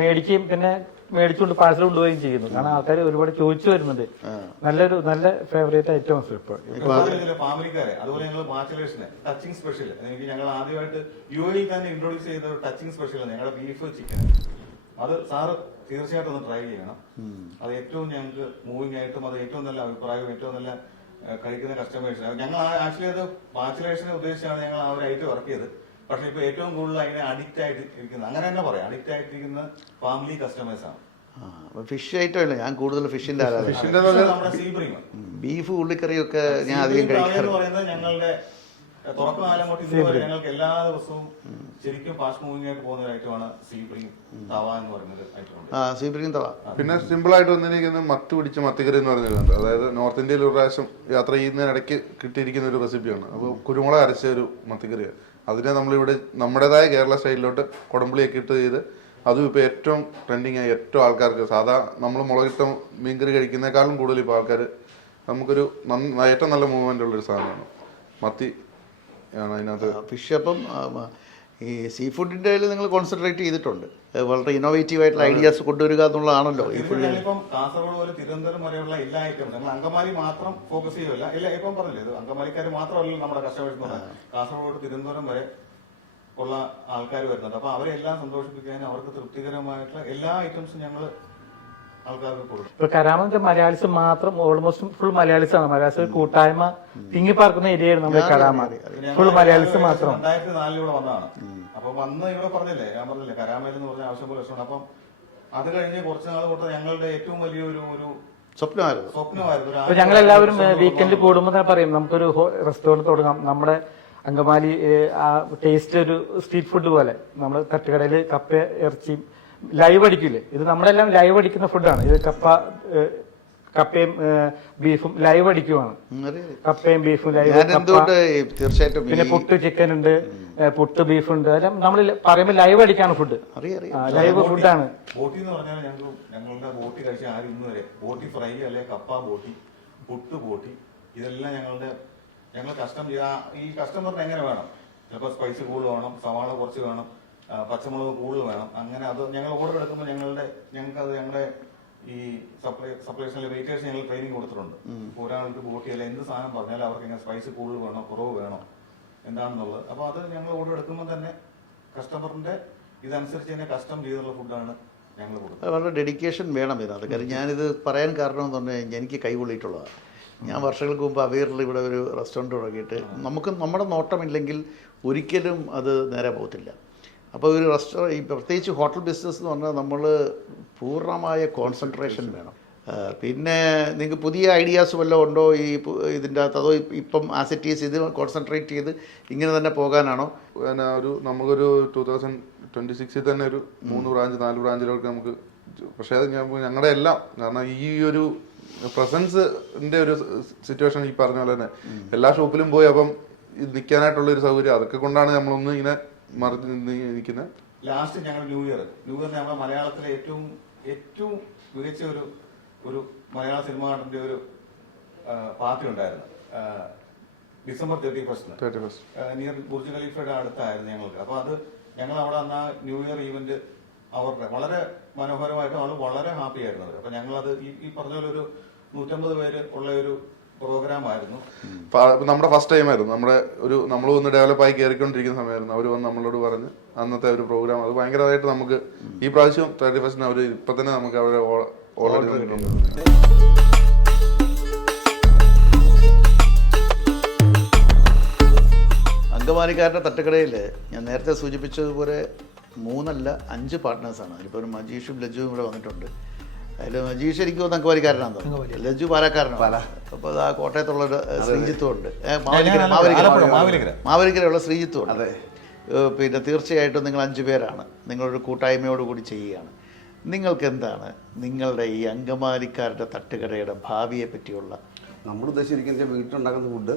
മേടിക്കുകയും പിന്നെ മേടിച്ചുകൊണ്ട് പാഴ്സൽ കൊണ്ടുപോവുകയും ചെയ്യുന്നു. കാരണം ആൾക്കാർ ഒരുപാട് ചോദിച്ചു വരുന്നുണ്ട്. നല്ലൊരു നല്ല ഫേവറേറ്റ് ഐറ്റംസ് ഇപ്പോൾ ഫാമിലിക്കാരെ അതുപോലെ ഞങ്ങൾ ബാച്ചിലേഴ്സിനെ ടച്ചിങ് സ്പെഷ്യൽ എനിക്ക് ഞങ്ങൾ ആദ്യമായിട്ട് യു എ തന്നെ ഇൻട്രോഡ്യൂസ് ചെയ്ത ഒരു ടച്ചിങ് സ്പെഷ്യൽ ഞങ്ങളുടെ ബീഫ് ചിക്കൻ അത് സാറ് തീർച്ചയായിട്ടും ഒന്ന് ട്രൈ ചെയ്യണം. അത് ഏറ്റവും ഞങ്ങൾക്ക് മൂവിങ് ആയിട്ടും അത് ഏറ്റവും നല്ല അഭിപ്രായവും ഏറ്റവും നല്ല കഴിക്കുന്ന കസ്റ്റമേഴ്സ് ഞങ്ങൾ ആക്ച്വലി അത് ബാച്ചിലേഴ്സിനെ ഉദ്ദേശിച്ചാണ് ഞങ്ങൾ ആ ഒരു ഐറ്റം വർക്ക് ചെയ്ത് പക്ഷെ ഇപ്പൊ ഏറ്റവും കൂടുതൽ അതിനെ അഡിക്റ്റ് ആയിട്ട് ഇരിക്കുന്നത് അങ്ങനെ തന്നെ പറയാം. അഡിക്റ്റ് ആയിട്ടിരിക്കുന്ന ഫാമിലി കസ്റ്റമേഴ്സ് ആണ്. ഫിഷ് ഐറ്റം ഇല്ല ഞാൻ കൂടുതൽ ഫിഷിന്റെ ആരാധന ബീഫ് ഉള്ളിക്കറിയൊക്കെ ഞാൻ അധികം കഴിക്കാറുണ്ട് ഞങ്ങളുടെ തൊട്ട് ഇന്ന് ഞങ്ങൾക്ക് എല്ലാ ദിവസവും ശരിക്കും ഫാസ്റ്റ് മൂവിംഗ് ആയിട്ട് പോകുന്ന ഒരു ഐറ്റമാണ് തവ എന്ന് പറയുന്നത് തവ. പിന്നെ സിമ്പിൾ ആയിട്ട് വന്നിരിക്കുന്ന മത്ത് പിടിച്ച മത്തിക്കറി എന്ന് പറഞ്ഞിട്ടുണ്ട് അതായത് നോർത്ത് ഇന്ത്യയിൽ ഒരു പ്രാവശ്യം യാത്ര ചെയ്യുന്നതിനിടയ്ക്ക് കിട്ടിയിരിക്കുന്ന ഒരു റെസിപ്പിയാണ് അപ്പോൾ കുരുമുളക് അരച്ച ഒരു മത്തിക്കറിയാണ്. അതിനെ നമ്മളിവിടെ നമ്മുടേതായ കേരള സ്റ്റൈലിലോട്ട് കുടംപുളിയൊക്കെ ഇട്ട് ചെയ്ത് അതും ഇപ്പോൾ ഏറ്റവും ട്രെൻഡിങ് ആയി ഏറ്റവും ആൾക്കാർക്ക് സാധാ നമ്മൾ മുളകിട്ട മീൻകറി കഴിക്കുന്നേക്കാളും കൂടുതൽ ഇപ്പോൾ ആൾക്കാർ നമുക്കൊരു ഏറ്റവും നല്ല മൂവ്മെന്റ് ഉള്ളൊരു സാധനമാണ്. മത്തി ആണ് അതിനകത്ത്. ഫിഷ് അപ്പം ഈ സീ ഫുഡിന്റെ നിങ്ങൾ കോൺസെൻട്രേറ്റ് ചെയ്തിട്ടുണ്ട്. വളരെ ഇന്നോവേറ്റീവ് ആയിട്ടുള്ള ഐഡിയാസ് കൊണ്ടുവരിക എന്നുള്ളതാണല്ലോ ഈ ഫുഡ് ഇപ്പം കാസർഗോഡ് പോലെ തിരുവനന്തപുരം വരെയുള്ള എല്ലാ ഐറ്റം നമ്മൾ അങ്കമാലി മാത്രം ഫോക്കസ് ചെയ്യുമല്ല ഇല്ല ഇപ്പം പറഞ്ഞില്ലേ ഇത് അങ്കമാലിക്കാർ മാത്രമല്ല നമ്മുടെ കസ്റ്റമേഴ്സ് കാസർഗോഡ് തിരുവനന്തപുരം വരെ ഉള്ള ആൾക്കാർ വരുന്നുണ്ട് അപ്പൊ അവരെല്ലാം സന്തോഷിപ്പിക്കാനും അവർക്ക് തൃപ്തികരമായിട്ടുള്ള എല്ലാ ഐറ്റംസും ഞങ്ങൾ ഇപ്പൊ കരാമന്റെ മലയാളിസ് മാത്രം ഓൾമോസ്റ്റ് ഫുൾ മലയാളിസ് ആണ്. മലയാളിസ് ഒരു കൂട്ടായ്മ തിങ്ങി പാർക്കുന്ന ഏരിയയാണ് നമ്മുടെ കരാമ. ഫുൾ മലയാളിസ് മാത്രം. രണ്ടായിരത്തി നാലിൽ ഇവിടെ വന്നതാണ്. അപ്പൊ വന്ന് ഇവിടെ പറഞ്ഞില്ലേ ഞാൻ പറഞ്ഞില്ലേ കരാമേൽ എന്ന് പറഞ്ഞ ആവശ്യം പോലെ രക്ഷമാണ് അപ്പം അത് കഴിഞ്ഞ് കുറച്ച് നാൾ തൊട്ട് ഞങ്ങളുടെ ഏറ്റവും വലിയൊരു ഒരു സ്വപ്നമായിരുന്നു. സ്വപ്നമായിരുന്നു. അപ്പൊ ഞങ്ങൾ എല്ലാവരും വീക്കെൻഡ് കൂടുമ്പോൾ തന്നെ പറയും നമുക്കൊരു റെസ്റ്റോറന്റ് തുടങ്ങാം. നമ്മുടെ അങ്കമാലി ആ ടേസ്റ്റ് ഒരു സ്ട്രീറ്റ് ഫുഡ് പോലെ. നമ്മൾ തട്ടുകടയിൽ കപ്പ ഇറച്ചിയും ലൈവ് അടിക്കില്ലേ ഇത് നമ്മളെല്ലാം ലൈവ് അടിക്കുന്ന ഫുഡാണ്. ഇത് കപ്പ കപ്പയും ബീഫും ലൈവ് അടിക്കുവാണ്. കപ്പയും ബീഫും ലൈവ് തീർച്ചയായിട്ടും പിന്നെ പുട്ട് ചിക്കൻ ഉണ്ട് പുട്ട് ബീഫ് ഉണ്ട്. അതെല്ലാം നമ്മൾ പറയുമ്പോൾ ലൈവ് അടിക്കാണ് ഫുഡ് ലൈവ് ഫുഡാണ് ബോട്ടി എന്ന് പറഞ്ഞാൽ ഞങ്ങൾ ഞങ്ങളുടെ ബോട്ടി കഴിച്ച ആരും ഇന്ന് വരെ ബോട്ടി ഫ്രൈ അല്ലെ കപ്പ ബോട്ടി പുട്ട് ബോട്ടി ഇതെല്ലാം ഞങ്ങളുടെ ഞങ്ങൾ കസ്റ്റം ഈ കസ്റ്റമറിന് എങ്ങനെ വേണം? ചിലപ്പോൾ സ്പൈസ് കൂടുതൽ വേണം സവാള കുറച്ച് വേണം പച്ചമുളക് കൂടുതൽ വേണം. അങ്ങനെ അത് ഞങ്ങൾ ഓർഡർ എടുക്കുമ്പോൾ ഞങ്ങളുടെ ഞങ്ങൾക്ക് അത് ഞങ്ങളുടെ ഈ സപ്ലൈ സപ്ലൈസിലെ വെയിറ്റേഴ്സ് ഞങ്ങൾ ട്രെയിനിങ് കൊടുത്തിട്ടുണ്ട്. ഒരാൾക്ക് ബോട്ടി അല്ല എന്ത് സാധനം പറഞ്ഞാലും അവർക്ക് ഇങ്ങനെ സ്പൈസ് കൂടുതൽ വേണോ കുറവ് വേണോ എന്താണെന്നുള്ളത്. അപ്പോൾ അത് ഞങ്ങൾ ഓർഡർ എടുക്കുമ്പോൾ തന്നെ കസ്റ്റമറിന്റെ ഇതനുസരിച്ച് തന്നെ കസ്റ്റം ചെയ്തുള്ള ഫുഡാണ് ഞങ്ങൾ കൊടുക്കുന്നത്. വളരെ ഡെഡിക്കേഷൻ വേണം ഇതിനകത്ത് കാര്യം ഞാനിത് പറയാൻ കാരണം എന്ന് പറഞ്ഞു കഴിഞ്ഞാൽ എനിക്ക് കൈകൊള്ളിയിട്ടുള്ളതാണ് ഞാൻ വർഷങ്ങൾക്ക് മുമ്പ് അവേറിൽ ഇവിടെ ഒരു റെസ്റ്റോറന്റ് തുടങ്ങിയിട്ട് നമുക്ക് നമ്മുടെ നോട്ടമില്ലെങ്കിൽ ഒരിക്കലും അത് നേരെ പോകത്തില്ല. അപ്പോൾ ഒരു റെസ്റ്റോ ഈ പ്രത്യേകിച്ച് ഹോട്ടൽ ബിസിനസ് എന്ന് പറഞ്ഞാൽ നമ്മൾ പൂർണമായ കോൺസെൻട്രേഷൻ വേണം. പിന്നെ നിങ്ങൾക്ക് പുതിയ ഐഡിയാസ് വല്ലതും ഉണ്ടോ? ഈ ഇതിന്റെ അകത്ത്? അതോ ഇപ്പ- ആസിറ്റീസ് ഇത് കോൺസെൻട്രേറ്റ് ചെയ്ത് ഇങ്ങനെ തന്നെ പോകാനാണോ? പിന്നെ ഒരു നമുക്കൊരു ടൂ തൗസൻഡ് ട്വന്റി സിക്സിൽ തന്നെ ഒരു മൂന്ന് ബ്രാഞ്ച് നാല് ബ്രാഞ്ചിലൊക്കെ നമുക്ക് പക്ഷേ അത് ഞാൻ ഞങ്ങളുടെ എല്ലാം കാരണം ഈ ഒരു പ്രസൻസിന്റെ ഒരു സിറ്റുവേഷൻ ഈ പറഞ്ഞ പോലെ തന്നെ. എല്ലാ ഷോപ്പിലും പോയി അപ്പം ഇത് നിൽക്കാനായിട്ടുള്ള ഒരു സൗകര്യം അതൊക്കെ കൊണ്ടാണ് നമ്മളൊന്ന് ഇങ്ങനെ മറിച്ച് നിൽക്കുന്ന ലാസ്റ്റ് ഞങ്ങൾ ന്യൂ ഇയർ. ന്യൂ ഇയർ നമ്മുടെ മലയാളത്തിലെ ഏറ്റവും ഏറ്റവും മികച്ച ഒരു ഒരു മലയാള സിനിമ നടന്റെ ഒരു പാർട്ടി ഉണ്ടായിരുന്നു. ഡിസംബർ തേർട്ടി ഫസ്റ്റിന്. ഫസ്റ്റ്. നിയർ ബുർജ് ഖലീഫയുടെ അടുത്തായിരുന്നു ഞങ്ങൾക്ക്. അപ്പൊ അത് ഞങ്ങൾ അവിടെ അന്ന് ന്യൂ ഇയർ ഈവന്റ് അവരുടെ വളരെ മനോഹരമായിട്ട് അവൾ വളരെ ഹാപ്പി ആയിരുന്നു. അപ്പൊ ഞങ്ങളത് ഈ ഈ പറഞ്ഞ പോലെ ഒരു നൂറ്റമ്പത് പേര് ഉള്ള ഒരു പ്രോഗ്രാം ആയിരുന്നു നമ്മുടെ ഫസ്റ്റ് ടൈം ആയിരുന്നു. നമ്മുടെ ഒരു നമ്മൾ വന്ന് ഡെവലപ്പ് ആയി കയറിക്കൊണ്ടിരിക്കുന്ന സമയമായിരുന്നു. അവർ വന്ന് നമ്മളോട് പറഞ്ഞ് അന്നത്തെ ഒരു പ്രോഗ്രാം അത് ഭയങ്കരമായിട്ട് നമുക്ക് ഈ പ്രാവശ്യം തേർട്ടി ഫസ്റ്റിന് അവർ ഇപ്പൊ തന്നെ നമുക്ക് അവരെ അങ്കമാലിക്കാരുടെ തട്ടുകടയിൽ ഞാൻ നേരത്തെ സൂചിപ്പിച്ചതുപോലെ മൂന്നല്ല അഞ്ച് പാർട്ട്നേഴ്സാണ് അതിലിപ്പോൾ ഒരു മജീഷും ലജുവും ഇവിടെ വന്നിട്ടുണ്ട്. അതിൽ മജീഷ് എനിക്ക് തോന്നുന്നു. ലജു പാലക്കാരനാണ്. അപ്പോൾ അത് ആ കോട്ടയത്തുള്ളൊരു ശ്രീജിത്തും ഉണ്ട് ഏ, മാവേലിക്കര. മാവേലിക്കരയുള്ള ശ്രീജിത്തും ഉണ്ട് പിന്നെ തീർച്ചയായിട്ടും നിങ്ങൾ അഞ്ചു പേരാണ്. നിങ്ങളൊരു കൂട്ടായ്മയോടുകൂടി ചെയ്യുകയാണ്. നിങ്ങൾക്ക് എന്താണ് നിങ്ങളുടെ ഈ അങ്കമാലിക്കാരുടെ തട്ടുകടയുടെ ഭാവിയെ പറ്റിയുള്ള നമ്മൾ ഉദ്ദേശിച്ചിരിക്കുന്ന വീട്ടിലുണ്ടാക്കുന്ന ഫുഡ്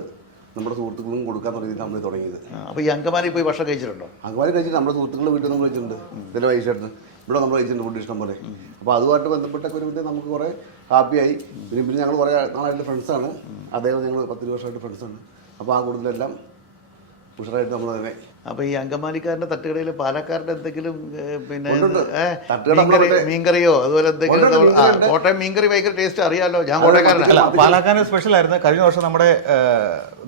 നമ്മുടെ സുഹൃത്തുക്കൾക്കും കൊടുക്കാൻ തുടങ്ങിയിട്ട് നമ്മൾ തുടങ്ങിയത്. അപ്പോൾ ഈ അങ്കമാലി പോയി ഭക്ഷണം കഴിച്ചിട്ടുണ്ടോ? അങ്കമാലി കഴിച്ചിട്ട് നമ്മുടെ സുഹൃത്തുക്കളുടെ വീട്ടിൽ നിന്ന് കഴിച്ചിട്ടുണ്ട് ഇതിന്റെ വൈകിട്ട് ഇവിടെ നമ്മൾ കഴിച്ചിട്ടുണ്ട് ഫുഡ് ഇഷ്ടം പോലെ. അപ്പോൾ അതുമായിട്ട് ബന്ധപ്പെട്ടൊക്കെ ഒരു വിധം നമുക്ക് കുറേ ഹാപ്പിയായി പിന്നെ പിന്നെ ഞങ്ങൾ കുറേ നാളായിട്ട് ഫ്രണ്ട്സാണ് അദ്ദേഹം ഞങ്ങൾ പത്ത് വർഷമായിട്ട് ഫ്രണ്ട്സാണ് അപ്പോൾ ആ കൂടുതലെല്ലാം ഉഷറായിട്ട് നമ്മൾ തന്നെ. അപ്പൊ ഈ അങ്കമാലിക്കാരന്റെ തട്ടുകടയിൽ പാലക്കാരുടെ എന്തെങ്കിലും പിന്നെ മീൻകറിയോ? അതുപോലെ എന്തെങ്കിലും. കോട്ടയം മീൻകറി ഭയങ്കര ടേസ്റ്റ് അറിയാലോ? ഞാൻ കോട്ടയക്കാരനല്ല അല്ല പാലക്കാട് സ്പെഷ്യൽ ആയിരുന്നു. കഴിഞ്ഞ വർഷം നമ്മുടെ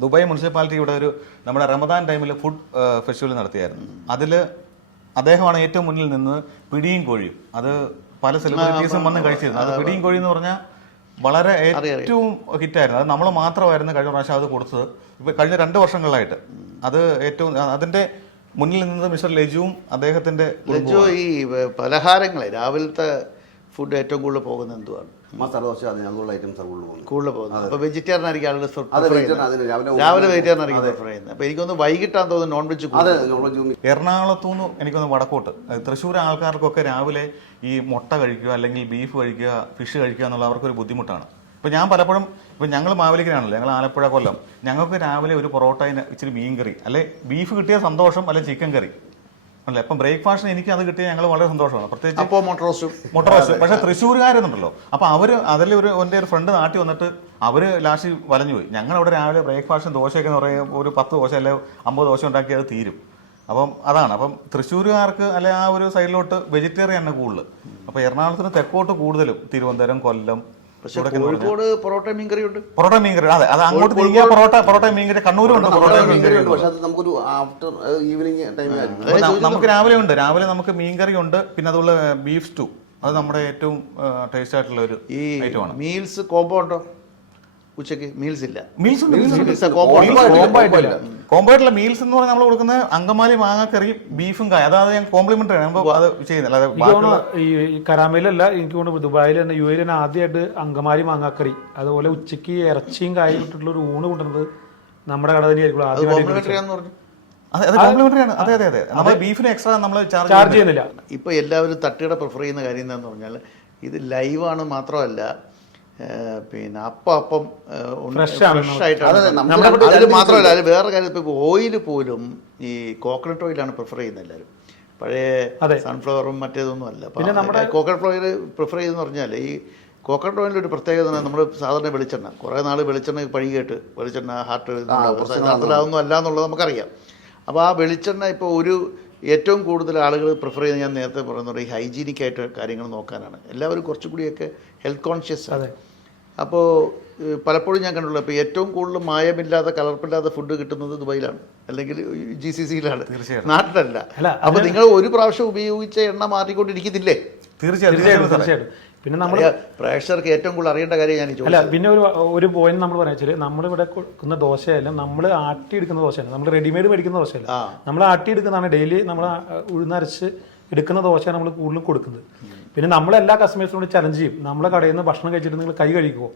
ദുബായ് മുനിസിപ്പാലിറ്റിയുടെ ഒരു നമ്മുടെ റമദാൻ ടൈമിൽ ഫുഡ് ഫെസ്റ്റിവൽ നടത്തിയായിരുന്നു. അതിൽ അദ്ദേഹമാണ് ഏറ്റവും മുന്നിൽ നിന്ന് പിടിയും കോഴിയും. അത് പല സെലിബ്രിറ്റീസും വന്ന് കഴിച്ചിരുന്നു. അത് പിടിയും കോഴി എന്ന് പറഞ്ഞാൽ വളരെ ഏറ്റവും ഹിറ്റായിരുന്നു. അത് നമ്മൾ മാത്രമായിരുന്നു കഴിഞ്ഞ പ്രാവശ്യം അത് കൊടുത്തത്. ഇപ്പൊ കഴിഞ്ഞ രണ്ട് വർഷങ്ങളിലായിട്ട് അത് ഏറ്റവും അതിന്റെ മുന്നിൽ നിന്നത് മിസ്റ്റർ ലജുവും അദ്ദേഹത്തിന്റെ ലജു ഈ പലഹാരങ്ങളെ രാവിലത്തെ ഫുഡ് ഏറ്റവും കൂടുതൽ പോകുന്നത് എന്തുവാണ്? മസാല ദോശ അതിന് അതുള്ള ഐറ്റംസ് കൂടുതൽ പോകുന്നത്. കൂടുതൽ പോകുന്നത്. അപ്പോൾ വെജിറ്റേറിയൻ ആയിരിക്കും ആളുകൾ രാവിലെ രാവിലെ വെജിറ്റേറിയൻ ആയിരിക്കും പ്രിഫർ ചെയ്യുന്നത്. അപ്പോൾ എനിക്കൊന്ന് വൈകിട്ടാന്ന് തോന്നുന്നു നോൺ വെജ് അതെ നോൺ വെജ് എറണാകുളത്തുനിന്ന് എനിക്കൊന്ന് വടക്കോട്ട്. തൃശ്ശൂർ ആൾക്കാർക്കൊക്കെ രാവിലെ ഈ മുട്ട കഴിക്കുക അല്ലെങ്കിൽ ബീഫ് കഴിക്കുക ഫിഷ് കഴിക്കുക എന്നുള്ള അവർക്കൊരു ബുദ്ധിമുട്ടാണ്. ഇപ്പം ഞാൻ പലപ്പോഴും ഇപ്പം ഞങ്ങൾ മാവേലിക്കരാണല്ലോ ഞങ്ങൾ ആലപ്പുഴ കൊല്ലം. ഞങ്ങൾക്ക് രാവിലെ ഒരു പൊറോട്ടയിന് ഇച്ചിരി മീൻ കറി അല്ലെ ബീഫ് കിട്ടിയ സന്തോഷം അല്ലെ ചിക്കൻ കറി അല്ലേ അപ്പം ബ്രേക്ക്ഫാസ്റ്റിന് എനിക്ക് അത് കിട്ടിയ ഞങ്ങൾ വളരെ സന്തോഷമാണ്. പ്രത്യേകിച്ച് അപ്പോൾ മോട്ടോറോസും മുട്ട പക്ഷേ തൃശ്ശൂരുകാരെന്നുണ്ടല്ലോ. അപ്പൊ അവർ അതിൽ ഒരു എന്റെ ഒരു ഫ്രണ്ട് നാട്ടിൽ വന്നിട്ട് അവർ ലാസ്റ്റ് വലഞ്ഞു പോയി. ഞങ്ങൾ അവിടെ രാവിലെ ബ്രേക്ക്ഫാസ്റ്റും ദോശയൊക്കെ എന്ന് പറയുമ്പോൾ ഒരു പത്ത് ദോശ അല്ലെ അമ്പത് ദോശ ഉണ്ടാക്കി അത് തീരും. അപ്പം അതാണ്. അപ്പം തൃശ്ശൂരുകാർക്ക് അല്ലെ ആ ഒരു സൈഡിലോട്ട് വെജിറ്റേറിയൻ ആണ് കൂടുതൽ അപ്പൊ എറണാകുളത്തിന് തെക്കോട്ട് കൂടുതലും തിരുവനന്തപുരം കൊല്ലം പക്ഷെ കോഴിക്കോട് പൊറോട്ട മീൻകറി ഉണ്ട്. പൊറോട്ട മീൻകറി അതെ അത് അങ്ങോട്ട് നീങ്ങിയ പൊറോട്ട പൊറോട്ട മീൻകറി കണ്ണൂരും ഉണ്ട് പൊറോട്ട മീൻകറി ഉണ്ട്. പക്ഷേ അത് നമുക്കൊരു ആഫ്റ്റർ ഈവനിങ് ടൈമിലായിരിക്കും നമുക്ക് രാവിലെ ഉണ്ട്. രാവിലെ നമുക്ക് മീൻകറി ഉണ്ട്. പിന്നെ അതുപോലെ ബീഫ് സ്റ്റൂ. അത് നമ്മുടെ ഏറ്റവും ടേസ്റ്റ് ആയിട്ടുള്ള ഒരു ഈ ഐറ്റമാണ്. മീൽസ് കോമ്പോ ഉണ്ടോ? ഉച്ചയ്ക്ക് മീൽസ് ഇല്ല. മീൽസ് ഉണ്ട് മീൽസ് എന്ന് പറഞ്ഞാൽ നമ്മൾ കൊടുക്കുന്ന അങ്കമാലി മാങ്ങാക്കറി ബീഫും കായ അതായത് ഞാൻ കോംപ്ലിമെന്ററി ആണ്. അത് ചെയ്യുന്നില്ല. ഈ കരാമയിലല്ല എനിക്ക് തോന്നുന്നു ദുബായിൽ തന്നെ യു എയിൽ തന്നെ ആദ്യമായിട്ട് അങ്കമാലി മാങ്ങാക്കറി. അതുപോലെ ഉച്ചയ്ക്ക് ഇറച്ചിയും കായും ഇട്ടിട്ടുള്ള ഒരു ഊണ് കൊണ്ടുവന്നത് നമ്മുടെ കട തന്നെയായിരിക്കും. അത് ആദ്യമായിട്ട് കോംപ്ലിമെന്ററി ആണെന്ന് പറഞ്ഞു. അതെ അത് കോംപ്ലിമെന്ററി ആണ്. അതെ അതെ അതെ. നമ്മൾ ബീഫിന് എക്സ്ട്രാ നമ്മൾ ചാർജ് ചാർജ് ചെയ്യുന്നില്ല. ഇപ്പോൾ എല്ലാവരും തട്ടിയുടെ പ്രിഫർ ചെയ്യുന്ന കാര്യം എന്താണെന്ന് പറഞ്ഞാൽ ഇത് ലൈവാണ് മാത്രമല്ല പിന്നെ അപ്പം അപ്പം Fresh ഫ്രഷ് ആയിട്ടാണ് അതെ, നമ്മുടെ നമ്മുടെ അതിൽ മാത്രമല്ല അതിൽ വേറെ കാര്യം ഇപ്പോൾ ഓയിൽ പോലും ഈ കോക്കനട്ട് ഓയിലാണ് പ്രിഫർ ചെയ്യുന്നത് എല്ലാവരും. പഴയ സൺഫ്ലവറും മറ്റേതൊന്നും അല്ല. പിന്നെ നമ്മുടെ- കോക്കനട്ട് ഓയിൽ പ്രിഫർ ചെയ്തെന്ന് പറഞ്ഞാൽ ഈ കോക്കനട്ട് ഓയിലിന്റെ ഒരു പ്രത്യേകത നമ്മൾ സാധാരണ വെളിച്ചെണ്ണ. കുറേ നാൾ വെളിച്ചെണ്ണ പഴി കേട്ട് വെളിച്ചെണ്ണ ഹാർട്ട് അതൊന്നും അല്ല എന്നുള്ളത് നമുക്കറിയാം. അപ്പോൾ ആ വെളിച്ചെണ്ണ ഇപ്പോൾ ഒരു ഏറ്റവും കൂടുതൽ ആളുകൾ പ്രിഫർ ചെയ്യുന്നത് ഞാൻ നേരത്തെ പറയുന്നത് ഈ ഹൈജീനിക് ആയിട്ട് കാര്യങ്ങൾ നോക്കാനാണ്. എല്ലാവരും കുറച്ചുകൂടിയൊക്കെ ഹെൽത്ത് കോൺഷ്യസ് അതെ. അപ്പോൾ പലപ്പോഴും ഞാൻ കണ്ടുള്ളൂ ഇപ്പോൾ ഏറ്റവും കൂടുതൽ മായമില്ലാതെ കലർപ്പില്ലാതെ ഫുഡ് കിട്ടുന്നത് ദുബൈയിലാണ്. അല്ലെങ്കിൽ ജി സി സിയിലാണ് തീർച്ചയായിട്ടും. നാട്ടിലല്ല. അല്ല, അപ്പോൾ നിങ്ങൾ ഒരു പ്രാവശ്യം ഉപയോഗിച്ച എണ്ണ മാറിക്കൊണ്ടിരിക്കുന്നില്ലേ തീർച്ചയായും തീർച്ചയായിട്ടും തീർച്ചയായും തീർച്ചയായിട്ടും. പിന്നെ നമ്മൾ പ്രേക്ഷകർക്ക് ഏറ്റവും കൂടുതൽ അറിയേണ്ട കാര്യം ഞാൻ അല്ല പിന്നെ ഒരു ഒരു പോയിന്റ് നമ്മൾ പറയാ വെച്ചാൽ നമ്മളിവിടെ കൊടുക്കുന്ന ദോശയല്ല നമ്മൾ ആട്ടി ആട്ടിയെടുക്കുന്ന ദോശയാണ് നമ്മൾ റെഡിമെയ്ഡ് മേടിക്കുന്ന ദോശയല്ല. നമ്മൾ ആട്ടി ആട്ടിയെടുക്കുന്നതാണ് ഡെയിലി നമ്മൾ ഉഴുന്നരച്ച് എടുക്കുന്ന ദോശയാണ് നമ്മൾ കൂടുതലും കൊടുക്കുന്നത്. പിന്നെ നമ്മൾ എല്ലാ കസ്റ്റമേഴ്സിനോട് ചലഞ്ച് ചെയ്യും. നമ്മളെ കടയിൽ നിന്ന് ഭക്ഷണം കഴിച്ചിട്ട് നിങ്ങൾ കൈ കഴിക്കുമോ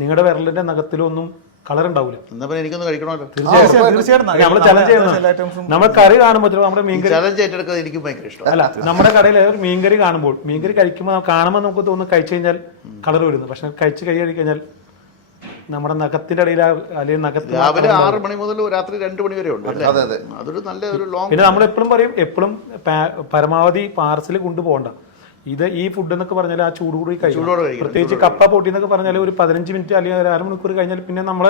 നിങ്ങളുടെ വിരലിന്റെ നഖത്തിലൊന്നും കളർ ഉണ്ടാവില്ല എന്നാ പിന്നെ എനിക്കൊന്ന് കഴിക്കണമല്ലോ. തീർച്ചയായും തീർച്ചയായിട്ടും. നമ്മൾ ചലഞ്ച് ചെയ്യുന്നത് നമ്മൾ കറി കാണുമ്പോൾ നമ്മുടെ മീൻകറി ചലഞ്ച് ഏറ്റെടുക്കുന്നത് എനിക്ക് ഭയങ്കര ഇഷ്ടം അല്ല നമ്മുടെ കടയിൽ ഒരു മീൻകറി കാണുമ്പോൾ മീൻകറി കഴിക്കുമ്പോൾ കാണുമ്പോൾ നമുക്ക് തോന്നുന്നു കഴിച്ചു കഴിഞ്ഞാൽ കളർ വരുന്നു. പക്ഷെ കഴിച്ച് കൈ കഴിഞ്ഞാൽ നമ്മുടെ നഖത്തിന്റെ ഇടയിൽ അല്ലെങ്കിൽ നഖത്തിന് രാവിലെ ആറ് മണി മുതൽ രാത്രി രണ്ട് മണി വരെ ഉണ്ട് അതെ, അതെ. അതൊരു നല്ല ഒരു ലോങ് പിന്നെ നമ്മൾ എപ്പോഴും പറയും എപ്പോഴും പരമാവധി പാർസൽ കൊണ്ടുപോകണ്ട. ഇത് ഈ ഫുഡ് എന്നൊക്കെ പറഞ്ഞാൽ ആ ചൂട് കൂടി ചൂടോടെ കഴിക്കണം കഴിക്കണം, പ്രത്യേകിച്ച് കപ്പ പൊട്ടി എന്നൊക്കെ പറഞ്ഞാൽ ഒരു പതിനഞ്ച് മിനിറ്റ് അല്ലെങ്കിൽ ഒരു അരമണിക്കൂർ കഴിഞ്ഞാൽ പിന്നെ നമ്മൾ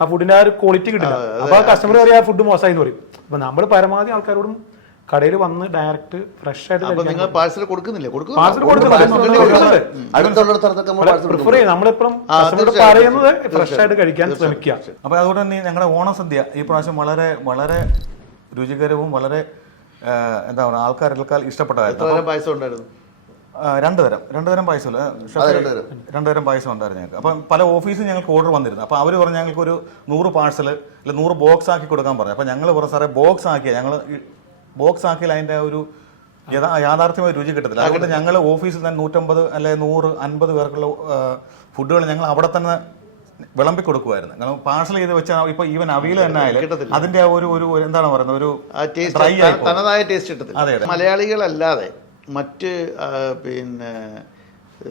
ആ ഫുഡിന്റെ ആ ഒരു ക്വാളിറ്റി കിട്ടില്ല. അപ്പൊ ആ കസ്റ്റമർ പറയും ആ ഫുഡ് മോശമായി എന്ന് പറയും. അപ്പൊ നമ്മൾ പരമാവധി ആൾക്കാരോടും കടയിൽ വന്ന് ഡയറക്റ്റ് ഫ്രഷ് ആയിട്ട് അപ്പൊ നിങ്ങൾ പാഴ്സൽ കൊടുക്കുന്നില്ലേ? കൊടുക്കുന്നു പാർസൽ കൊടുക്കുന്നുണ്ട്? അടുത്തുള്ള സ്ഥലത്തൊക്കെ നമ്മൾ parcel പ്രിഫർ ചെയ്യും. നമ്മളെപ്പോഴും ആ, കസ്റ്റമറോട് തീർച്ചയായും, പറയുന്നത് ഫ്രഷ് ആയിട്ട് കഴിക്കാൻ ശ്രമിക്കുക. അപ്പോൾ അതുകൊണ്ട് തന്നെ ഞങ്ങളുടെ ഓണസദ്യ ഈ പ്രാവശ്യം വളരെ വളരെ രുചികരവും വളരെ ആ, എന്താ പറയുക ആൾക്കാരെക്കാൾ ഇഷ്ടപ്പെട്ടതായിരുന്നു. എത്ര തരം പായസം ഉണ്ടായിരുന്നു? രണ്ട് തരം രണ്ട് തരം പായസമല്ല രണ്ട് തരം പായസം ഉണ്ടായിരുന്നു ഞങ്ങൾക്ക്. അപ്പം പല ഓഫീസിൽ ഞങ്ങൾക്ക് ഓർഡർ വന്നിരുന്നു. അപ്പോൾ അവർ പറഞ്ഞു ഞങ്ങൾക്ക് ഒരു നൂറ് പാഴ്സൽ അല്ലെങ്കിൽ നൂറ് ബോക്സ് ആക്കി കൊടുക്കാൻ പറഞ്ഞു. അപ്പോൾ ഞങ്ങൾ പറഞ്ഞു സാറേ ബോക്സ് ആക്കിയ. ഞങ്ങൾ ബോക്സ് ആക്കിയാൽ അതിന്റെ ഒരു യഥാ യാഥാർത്ഥ്യമായ രുചി കിട്ടത്തില്ല. അതുകൊണ്ട് ഞങ്ങൾ ഓഫീസിൽ തന്നെ നൂറ്റമ്പത് അല്ലെ നൂറ് അൻപത് പേർക്കുള്ള ഫുഡുകൾ ഞങ്ങൾ അവിടെ തന്നെ വിളമ്പി കൊടുക്കുമായിരുന്നു കാരണം പാഴ്സൽ ചെയ്ത് വെച്ചാൽ ഇപ്പൊ ഈവൻ അവിയൽ തന്നെ ആയാലും. അതിന്റെ ഒരു ഒരു എന്താണ് പറയുന്നത്? ഒരു ടേസ്റ്റ് ഡ്രൈ തനതായ ടേസ്റ്റ് കിട്ടത്തില്ല. മലയാളികളല്ലാതെ മറ്റ് പിന്നെ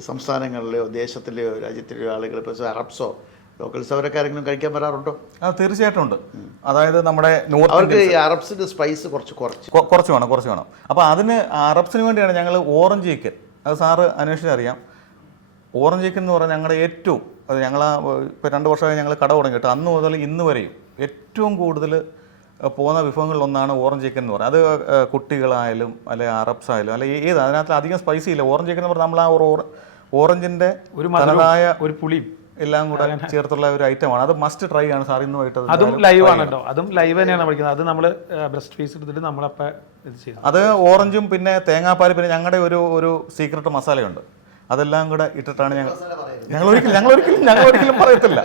സംസ്ഥാനങ്ങളിലെയോ ദേശത്തിലെയോ രാജ്യത്തിലെയോ ആളുകൾ ഇപ്പോൾ അറബ്സോ ലോക്കൽസ് അവരൊക്കെ ആരെങ്കിലും കഴിക്കാൻ വരാറുണ്ടോ? ആ തീർച്ചയായിട്ടും ഉണ്ട്. അതായത് നമ്മുടെ നോർത്ത് അവർക്ക് ഈ അറബ്സിന്റെ സ്പൈസ് കുറച്ച് കുറച്ച്. കുറച്ച് വേണം കുറച്ച് വേണം. അപ്പോൾ അതിന് അറബ്സിന് വേണ്ടിയാണ് ഞങ്ങൾ ഓറഞ്ച് ചിക്കൻ അത് സാറ് അന്വേഷിച്ചറിയാം ഓറഞ്ച് ചിക്കൻ എന്ന് പറഞ്ഞാൽ ഞങ്ങളുടെ ഏറ്റവും അത് ഞങ്ങൾ ഇപ്പോൾ രണ്ട് വർഷമായി ഞങ്ങൾ കട തുടങ്ങിയിട്ട് അന്ന് മുതൽ ഇന്ന് വരെയും ഏറ്റവും കൂടുതൽ പോകുന്ന വിഭവങ്ങളിലൊന്നാണ് ഓറഞ്ച് ചിക്കൻ എന്ന് പറയുന്നത്. അത് കുട്ടികളായാലും അല്ലെ അറബ്സ് ആയാലും അല്ലെ ഏത് അതിനകത്ത് അധികം സ്പൈസി ഇല്ല. ഓറഞ്ച് ചിക്കൻ എന്ന് പറഞ്ഞാൽ നമ്മൾ ആ ഓറഞ്ചിന്റെ ഒരു മതായ തനതായ ഒരു പുളിയും. എല്ലാം കൂടെ ചേർത്തുള്ള ഒരു ഐറ്റമാണ് അത് മസ്റ്റ് ട്രൈ ആണ് സാർ. ഇന്ന് വൈകിട്ട് അത് ലൈവ് ആണ്. കേട്ടോ അതും ലൈവ് തന്നെയാണ് പഠിക്കുന്നത് അത് നമ്മൾ ബ്രസ്റ്റ് ഫീസ് എടുത്തിട്ട് ഇത് ചെയ്യണം അത് ഓറഞ്ചും പിന്നെ തേങ്ങാപ്പാൽ പിന്നെ ഞങ്ങളുടെ ഒരു ഒരു സീക്രട്ട് മസാലയുണ്ട്. അതെല്ലാം കൂടെ ഇട്ടിട്ടാണ് ഞങ്ങൾ ഞങ്ങൾ ഒരിക്കലും ഞങ്ങൾ ഒരിക്കലും ഞങ്ങൾ ഒരിക്കലും പറയത്തില്ല.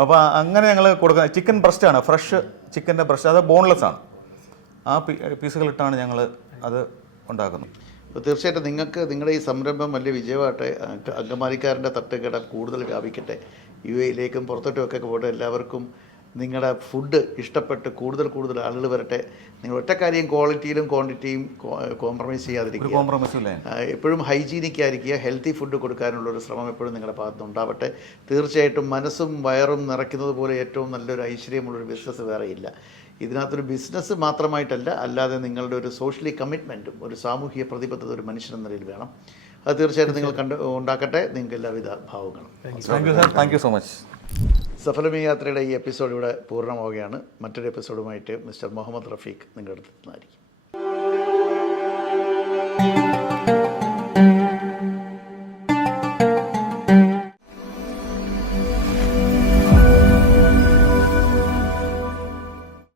അപ്പോൾ അങ്ങനെ ഞങ്ങൾ കൊടുക്കുന്നത് ചിക്കൻ ബ്രസ്റ്റാണ് ഫ്രഷ് ചിക്കന്റെ ബ്രസ്റ്റ് അത് ബോൺലെസ് ആണ്. ആ പീസുകൾ ഇട്ടാണ് ഞങ്ങൾ അത് ഉണ്ടാക്കുന്നത്. അപ്പോൾ തീർച്ചയായിട്ടും നിങ്ങൾക്ക് നിങ്ങളുടെ ഈ സംരംഭം വലിയ വിജയമാകട്ടെ. അങ്ക- അങ്കമാലിക്കാരന്റെ തട്ടുകട കൂടുതൽ വ്യാപിക്കട്ടെ. യു എയിലേക്കും പുറത്തോട്ടുമൊക്കെ പോകട്ടെ. എല്ലാവർക്കും നിങ്ങളുടെ ഫുഡ് ഇഷ്ടപ്പെട്ട് കൂടുതൽ കൂടുതൽ ആളുകൾ വരട്ടെ. നിങ്ങൾ ഒറ്റ കാര്യം ക്വാളിറ്റിയിലും ക്വാണ്ടിറ്റിയും കോംപ്രമൈസ് ചെയ്യാതിരിക്കുക. കോംപ്രമൈസ് എപ്പോഴും ഹൈജീനിക് ആയിരിക്കുക. ഹെൽത്തി ഫുഡ് കൊടുക്കാനുള്ള ഒരു ശ്രമം എപ്പോഴും നിങ്ങളുടെ ഭാഗത്ത് ഉണ്ടാവട്ടെ. തീർച്ചയായിട്ടും മനസ്സും വയറും നിറയ്ക്കുന്നത് പോലെ ഏറ്റവും നല്ലൊരു ഐശ്വര്യമുള്ളൊരു ബിസിനസ് വേറെയില്ല ഇതിനകത്തൊരു ബിസിനസ് മാത്രമായിട്ടല്ല അല്ലാതെ നിങ്ങളുടെ ഒരു സോഷ്യലി കമ്മിറ്റ്മെന്റും ഒരു സാമൂഹിക പ്രതിബദ്ധത ഒരു മനുഷ്യനെന്ന നിലയിൽ വേണം. അത് തീർച്ചയായിട്ടും നിങ്ങൾ കണ്ട് ഉണ്ടാക്കട്ടെ. നിങ്ങൾക്ക് എല്ലാവിധ ഭാവങ്ങളും. Thank you sir thank you so much സഫലമി യാത്രയുടെ ഈ എപ്പിസോഡ് ഇവിടെ പൂർണമാവുകയാണ്. മറ്റൊരു എപ്പിസോഡുമായിട്ട് മിസ്റ്റർ മുഹമ്മദ് റഫീഖ് നിങ്ങളുടെ അടുത്ത് നിന്നായിരിക്കും.